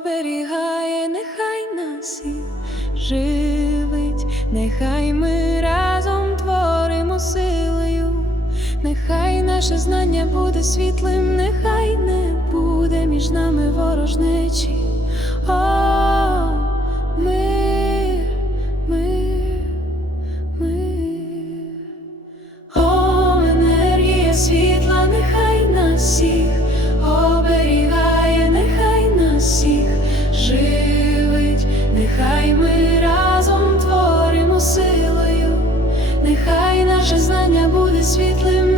оберігає, нехай нас і живить, нехай ми разом творимо силою, нехай наше знання буде світлим, нехай не буде між нами ворожнечі. О -о -о -о. sweet limb.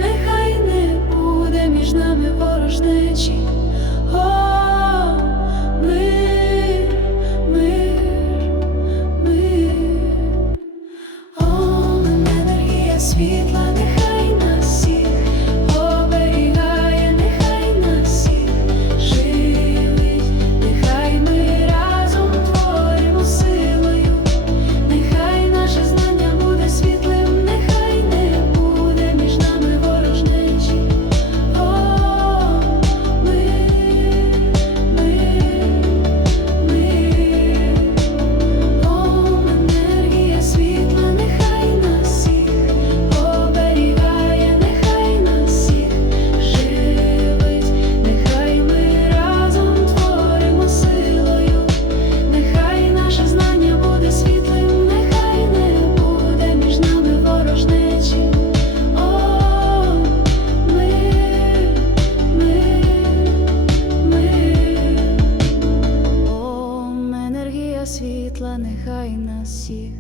нехай нас всіх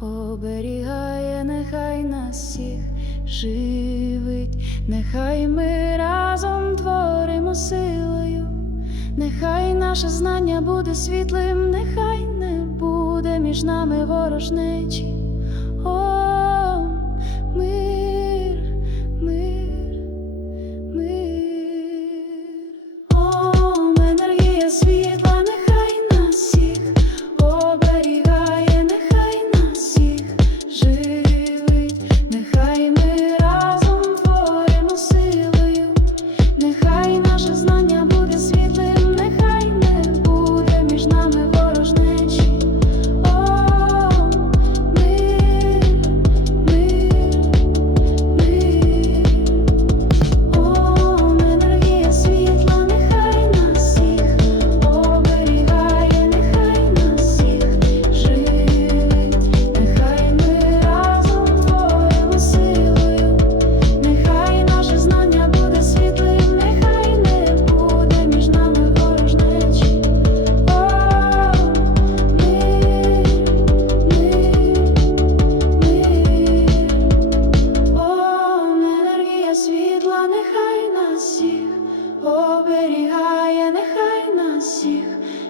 оберігає, нехай нас всіх живить, нехай ми разом творимо силою, нехай наше знання буде світлим, нехай не буде між нами ворожнечі. нехай нас всіх оберігає, нехай нас всіх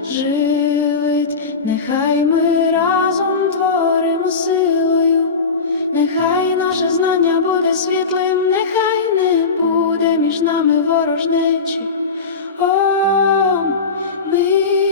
живить, нехай ми разом творимо силою, нехай наше знання буде світлим, нехай не буде між нами ворожнечі. О, ми